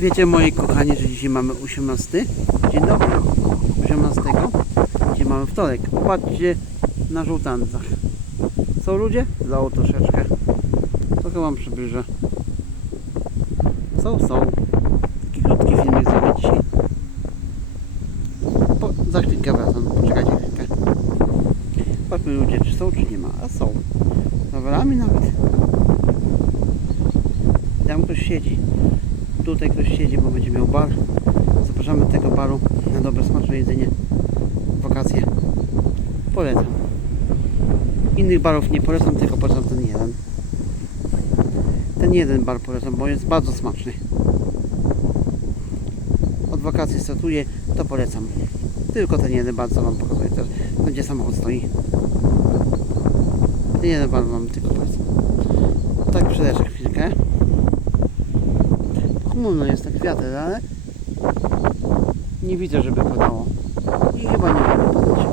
Wiecie moi kochani, że dzisiaj mamy 18. Dzień dobry. 18. Dzisiaj mamy wtorek. Popatrzcie na żółtancach. Są ludzie? Zlało troszeczkę. Trochę wam przybliżę. Są, są. Taki krótki filmik zrobię dzisiaj. Po, za chwilkę wracam. Poczekajcie chwilkę. Patrzmy ludzie, czy są, czy nie ma. A są. Rowerami nawet. Tam ktoś siedzi. Tutaj ktoś siedzi, bo będzie miał bar. Zapraszamy do tego baru na dobre, smaczne jedzenie. Wakacje. Polecam. Innych barów nie polecam, tylko polecam ten jeden. Ten jeden bar polecam, bo jest bardzo smaczny. Od wakacji startuję, to polecam. Tylko ten jeden bar, co Wam pokazuję teraz. Tam, gdzie samochód stoi. Ten jeden bar Wam tylko polecam. Tak przyleczę chwilkę. Chmurno jest tak wiatr, ale nie widzę, żeby padało. I chyba nie będzie padać.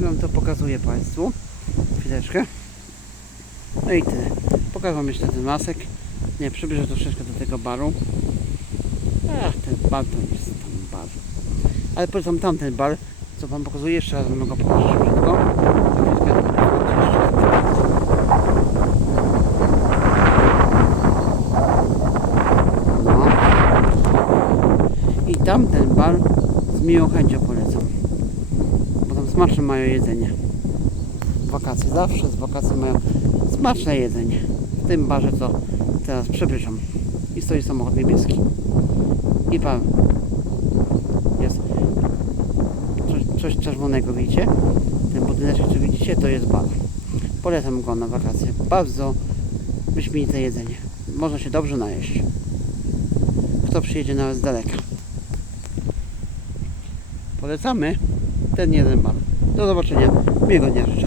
Wam to pokazuję Państwu. Chwileczkę. No i tyle. Pokażę Wam jeszcze ten lasek. Nie, przybliżę troszeczkę do tego baru. Ach, ten bar to jest tam bar. Ale polecam tamten bar, co Wam pokazuję. Jeszcze raz Wam go pokażę szybciutko. Za chwilkę. No. I tamten bar z miłą chęcią polecam. Bo tam smaczne mają jedzenie. Wakacje, zawsze z wakacji mają smaczne jedzenie. W tym barze, co teraz przepraszam. I stoi samochód niebieski. I pan jest coś, coś czerwonego, widzicie? Ten budyneczek, co widzicie, to jest bar. Polecam go na wakacje. Bardzo wyśmienite jedzenie. Można się dobrze najeść. Kto przyjedzie nawet z daleka. Polecamy ten jeden bar. Do zobaczenia. Miłego dnia życzę.